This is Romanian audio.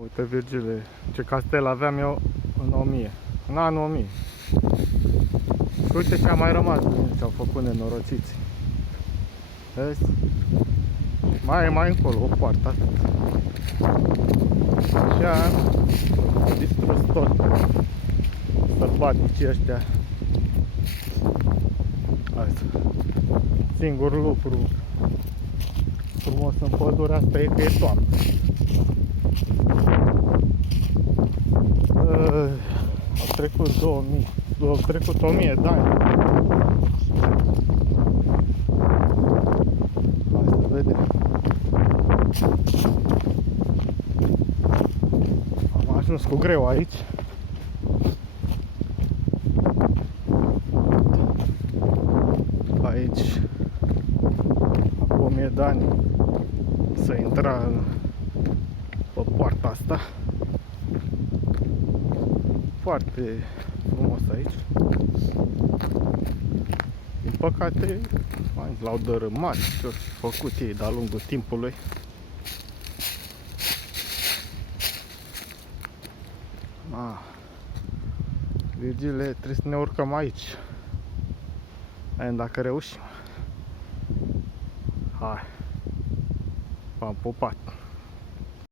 Uite, Virgile, ce castel aveam eu în 1000, în anul 1000. Și uite ce a mai rămas din ce au făcut nenorociți. Vezi? Mai încolo, o poartă, atât. Și am distrus tot. Sălbaticii ăștia. Asta. Singurul lucru frumos în pădurea asta e că e toamnă. Au trecut 2000, au trecut 1000 de ani. Asta vedem. Am ajuns cu greu aici. Aici, acum 1000 de ani, să intra pe poarta asta. Foarte frumos aici. Din păcate, l-au dărâmat ce-au făcut ei de-a lungul timpului. Virgile, trebuie să ne urcăm aici. Vedem dacă reușim. Hai. V-am pupat.